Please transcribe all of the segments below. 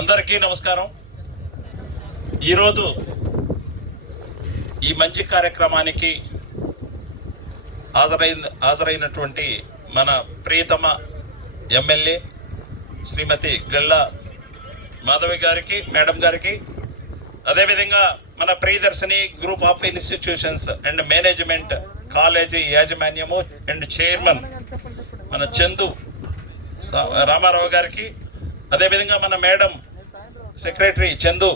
అందరికీ నమస్కారం. ఈరోజు ఈ మంచి కార్యక్రమానికి హాజరైన హాజరైనటువంటి మన ప్రియతమ ఎమ్మెల్యే శ్రీమతి గల్లా మాధవి గారికి మేడం గారికి అదేవిధంగా మన Priyadarshini group of institutions and management college యాజమాన్యము and chairman మన చందు రామారావు గారికి అదేవిధంగా మన మేడం సెక్రటరీ చందు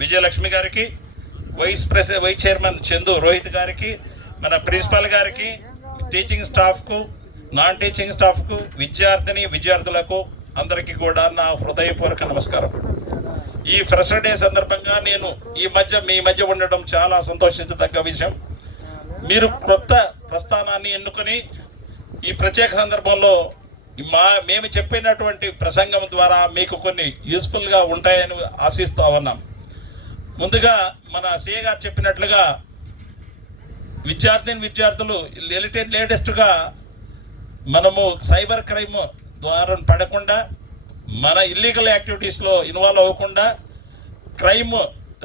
విజయలక్ష్మి గారికి వైస్ ప్రెసి వైస్ చైర్మన్ చందు రోహిత్ గారికి మన ప్రిన్సిపాల్ గారికి టీచింగ్ స్టాఫ్కు నాన్ టీచింగ్ స్టాఫ్కు విద్యార్థిని విద్యార్థులకు అందరికీ కూడా నా హృదయపూర్వక నమస్కారం. ఈ ఫ్రెషర్ డే సందర్భంగా నేను ఈ మధ్య మీ మధ్య ఉండడం చాలా సంతోషించదగ్గ విషయం. మీరు కొత్త ప్రస్థానాన్ని ఎన్నుకొని ఈ ప్రత్యేక సందర్భంలో మా మేము చెప్పినటువంటి ప్రసంగం ద్వారా మీకు కొన్ని యూస్ఫుల్గా ఉంటాయని ఆశిస్తూ ఉన్నాం. ముందుగా మన సీఏ గారు చెప్పినట్లుగా విద్యార్థిని విద్యార్థులు లేటె లేటెస్ట్గా మనము సైబర్ క్రైమ్ ద్వారా పడకుండా మన ఇల్లీగల్ యాక్టివిటీస్లో ఇన్వాల్వ్ అవ్వకుండా క్రైమ్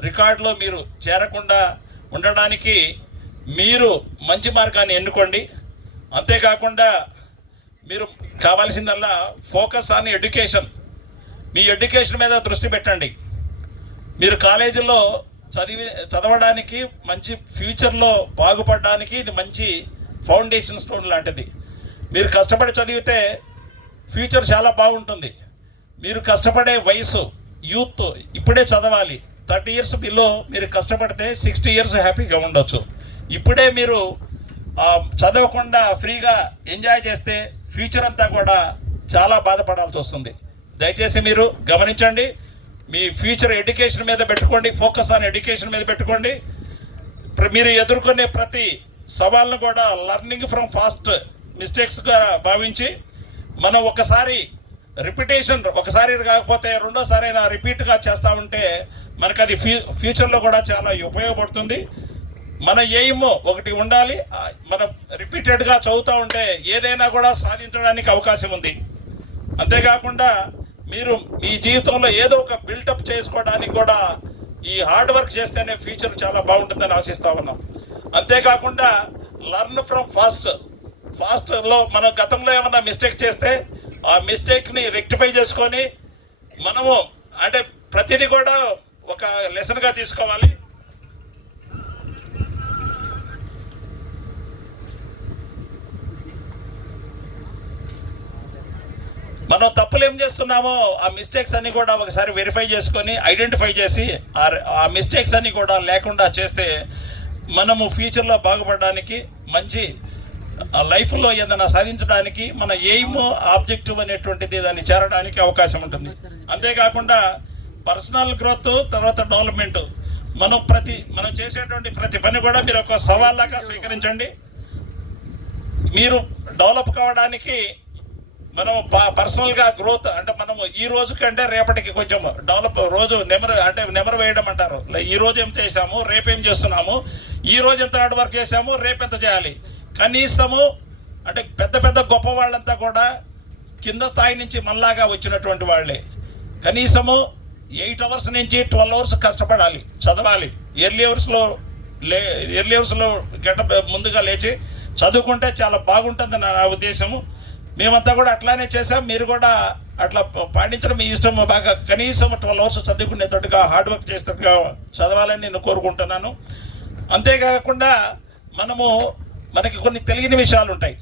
రికార్డులో మీరు చేరకుండా ఉండడానికి మీరు మంచి మార్గాన్ని ఎన్నుకోండి. అంతేకాకుండా మీరు కావాల్సిందల్లా ఫోకస్ ఆన్ ఎడ్యుకేషన్ మీ ఎడ్యుకేషన్ మీద దృష్టి పెట్టండి. మీరు కాలేజీలో చదివి చదవడానికి మంచి ఫ్యూచర్లో బాగుపడడానికి ఇది మంచి ఫౌండేషన్ స్టోన్ లాంటిది. మీరు కష్టపడి చదివితే ఫ్యూచర్ చాలా బాగుంటుంది. మీరు కష్టపడే వయసు యూత్ ఇప్పుడే చదవాలి. థర్టీ ఇయర్స్ బిలో మీరు కష్టపడితే సిక్స్టీ ఇయర్స్ హ్యాపీగా ఉండొచ్చు. ఇప్పుడే మీరు చదవకుండా ఫ్రీగా ఎంజాయ్ చేస్తే ఫ్యూచర్ అంతా కూడా చాలా బాధపడాల్సి వస్తుంది. దయచేసి మీరు గమనించండి. మీ ఫ్యూచర్ ఎడ్యుకేషన్ మీద పెట్టుకోండి. ఫోకస్ ఆన్ ఎడ్యుకేషన్ మీద పెట్టుకోండి. మీరు ఎదుర్కొనే ప్రతి సవాల్ను కూడా లర్నింగ్ ఫ్రమ్ ఫాస్ట్ మిస్టేక్స్గా భావించి మనం ఒకసారి రిపిటేషన్ ఒకసారి కాకపోతే రెండోసారి అయినా రిపీట్గా చేస్తూ ఉంటే మనకు అది ఫ్యూ ఫ్యూచర్లో కూడా చాలా ఉపయోగపడుతుంది. మన ఎయిమ్ ఒకటి ఉండాలి. మనం రిపీటెడ్గా చదువుతూ ఉంటే ఏదైనా కూడా సాధించడానికి అవకాశం ఉంది. అంతేకాకుండా మీరు మీ జీవితంలో ఏదో ఒక బిల్డప్ చేసుకోవడానికి కూడా ఈ హార్డ్ వర్క్ చేస్తేనే ఫ్యూచర్ చాలా బాగుంటుందని ఆశిస్తా ఉన్నాం. అంతేకాకుండా లర్న్ ఫ్రమ్ ఫాస్ట్. ఫాస్ట్లో మనం గతంలో ఏమన్నా మిస్టేక్ చేస్తే ఆ మిస్టేక్ని రెక్టిఫై చేసుకొని మనము అంటే ప్రతిదీ కూడా ఒక లెసన్గా తీసుకోవాలి. మనం తప్పులు ఏం చేస్తున్నామో ఆ మిస్టేక్స్ అన్ని కూడా ఒకసారి వెరిఫై చేసుకొని ఐడెంటిఫై చేసి ఆ- మిస్టేక్స్ అన్ని కూడా లేకుండా చేస్తే మనము ఫ్యూచర్లో బాగుపడడానికి మంచి లైఫ్లో ఏదైనా సాధించడానికి మన ఎయిమ్ ఆబ్జెక్టివ్ అనేటువంటిది దాన్ని చేరడానికి అవకాశం ఉంటుంది. అంతేకాకుండా పర్సనల్ గ్రోత్ తర్వాత డెవలప్మెంట్ మనం ప్రతి మనం చేసేటువంటి ప్రతి పని కూడా మీరు ఒక సవాల్లాగా స్వీకరించండి. మీరు డెవలప్ కావడానికి మనం పర్సనల్ పర్సనల్గా గ్రోత్ అంటే మనము ఈ రోజు కంటే రేపటికి కొంచెం డెవలప్ రోజు నెమరు అంటే నెమరు వేయడం అంటారు. ఈ రోజు ఏం చేసాము రేపు ఏం చేస్తున్నాము? ఈ రోజు ఎంత హార్డ్ వర్క్ చేసాము రేపు ఎంత చేయాలి? కనీసము అంటే పెద్ద పెద్ద గొప్ప వాళ్ళంతా కూడా కింద స్థాయి నుంచి మళ్ళాగా వచ్చినటువంటి వాళ్ళే. కనీసము ఎయిట్ అవర్స్ నుంచి ట్వెల్వ్ అవర్స్ కష్టపడాలి చదవాలి. ఎర్లీ అవర్స్లో లే ఎర్లీ అవర్స్లో గంట ముందుగా లేచి చదువుకుంటే చాలా బాగుంటుంది నా ఉద్దేశము. మేమంతా కూడా అట్లానే చేసాం మీరు కూడా అట్లా పాటించడం మీ ఇష్టం. బాగా కనీసం ట్వెల్వ్ అవర్స్ చదువుకునేటట్టుగా హార్డ్ వర్క్ చేసేటట్టుగా చదవాలని నేను కోరుకుంటున్నాను. అంతేకాకుండా మనము మనకి కొన్ని తెలియని విషయాలు ఉంటాయి.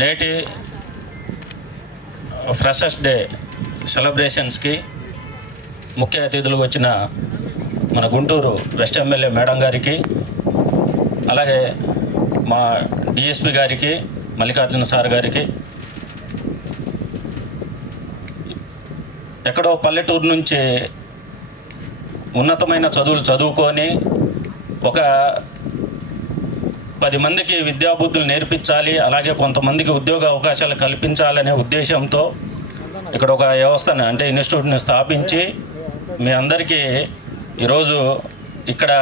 నేటి ఫ్రెషర్స్ డే సెలబ్రేషన్స్కి ముఖ్య అతిథులు వచ్చిన మన గుంటూరు వెస్ట్ ఎమ్మెల్యే మేడం గారికి అలాగే మా డిఎస్పి గారికి మల్లికార్జున సార్ గారికి ఎక్కడో పల్లెటూరు నుంచి ఉన్నతమైన చదువులు చదువుకొని ఒక పది మందికి విద్యాబుద్ధులు నేర్పించాలి అలాగే కొంతమందికి ఉద్యోగ అవకాశాలు కల్పించాలనే ఉద్దేశంతో ఇక్కడ ఒక వ్యవస్థను అంటే ఇన్స్టిట్యూట్ని స్థాపించి మీ అందరికీ ఈరోజు ఇక్కడ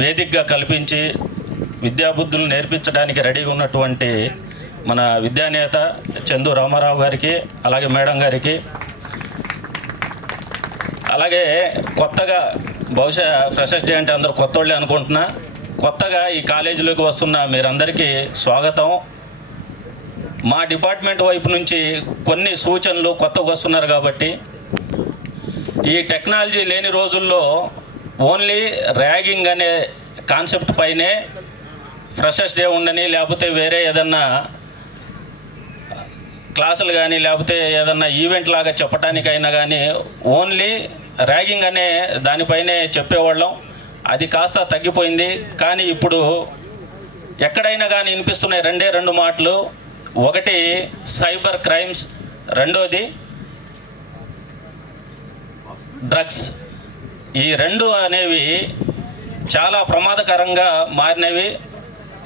వేదికగా కల్పించి విద్యాబుద్ధులు నేర్పించడానికి రెడీగా ఉన్నటువంటి మన విద్యానేత చందు రామారావు గారికి అలాగే మేడం గారికి అలాగే కొత్తగా బహుశా ఫ్రెషర్స్ డే అంటే అందరూ కొత్త వాళ్ళే అనుకుంటున్నా కొత్తగా ఈ కాలేజీలోకి వస్తున్న మీరందరికీ స్వాగతం. మా డిపార్ట్మెంట్ వైపు నుంచి కొన్ని సూచనలు కొత్తగా వస్తున్నారు కాబట్టి ఈ టెక్నాలజీ లేని రోజుల్లో ఓన్లీ ర్యాగింగ్ అనే కాన్సెప్ట్ పైనే ఫ్రెషర్స్ డే ఉండని లేకపోతే వేరే ఏదన్నా క్లాసులు కానీ లేకపోతే ఏదన్నా ఈవెంట్ లాగా చెప్పడానికైనా కానీ ఓన్లీ ర్యాగింగ్ అనే దానిపైనే చెప్పేవాళ్ళం. అది కాస్త తగ్గిపోయింది. కానీ ఇప్పుడు ఎక్కడైనా కానీ వినిపిస్తున్నాయి. రెండే రెండు మాటలు. ఒకటి సైబర్ క్రైమ్స్ రెండోది డ్రగ్స్. ఈ రెండు అనేవి చాలా ప్రమాదకరంగా మారినవి.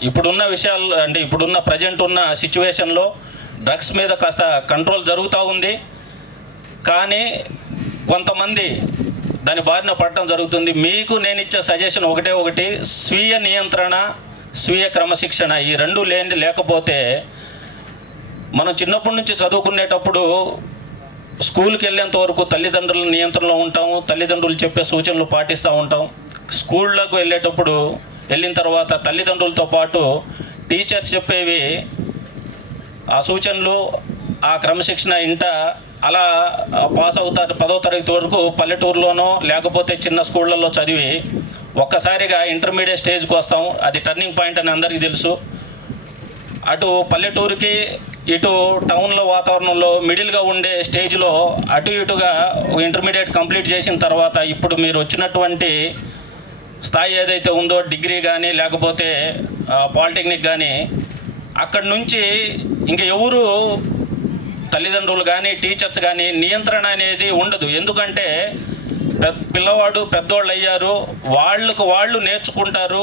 ఇప్పుడున్న విషయాలు అంటే ఇప్పుడున్న ప్రజెంట్ ఉన్న సిచ్యువేషన్లో డ్రగ్స్ మీద కాస్త కంట్రోల్ జరుగుతూ ఉంది. కానీ కొంతమంది దాని బారిన పడటం జరుగుతుంది. మీకు నేను ఇచ్చే సజెషన్ ఒకటే ఒకటి స్వీయ నియంత్రణ స్వీయ క్రమశిక్షణ. ఈ రెండు లేని లేకపోతే మనం చిన్నప్పటి నుంచి చదువుకునేటప్పుడు స్కూల్కి వెళ్ళేంత వరకు తల్లిదండ్రుల నియంత్రణలో ఉంటాము తల్లిదండ్రులు చెప్పే సూచనలు పాటిస్తూ ఉంటాం. స్కూళ్ళకు వెళ్ళేటప్పుడు వెళ్ళిన తర్వాత తల్లిదండ్రులతో పాటు టీచర్స్ చెప్పేవి ఆ సూచనలు ఆ క్రమశిక్షణ ఇంట అలా పాస్ అవుతారు పదో తరగతి వరకు పల్లెటూరులోనో లేకపోతే చిన్న స్కూళ్ళల్లో చదివి ఒక్కసారిగా ఇంటర్మీడియట్ స్టేజ్కి వస్తాం అది టర్నింగ్ పాయింట్ అని అందరికీ తెలుసు. అటు పల్లెటూరుకి ఇటు టౌన్లో వాతావరణంలో మిడిల్గా ఉండే స్టేజ్లో అటు ఇటుగా ఇంటర్మీడియట్ కంప్లీట్ చేసిన తర్వాత ఇప్పుడు మీరు వచ్చినటువంటి స్థాయి ఏదైతే ఉందో డిగ్రీ కానీ లేకపోతే పాలిటెక్నిక్ కానీ అక్కడి నుంచి ఇంక ఎవరు తల్లిదండ్రులు కానీ టీచర్స్ కానీ నియంత్రణ అనేది ఉండదు. ఎందుకంటే పిల్లవాడు పెద్దోళ్ళు అయ్యారు వాళ్ళకు వాళ్ళు నేర్చుకుంటారు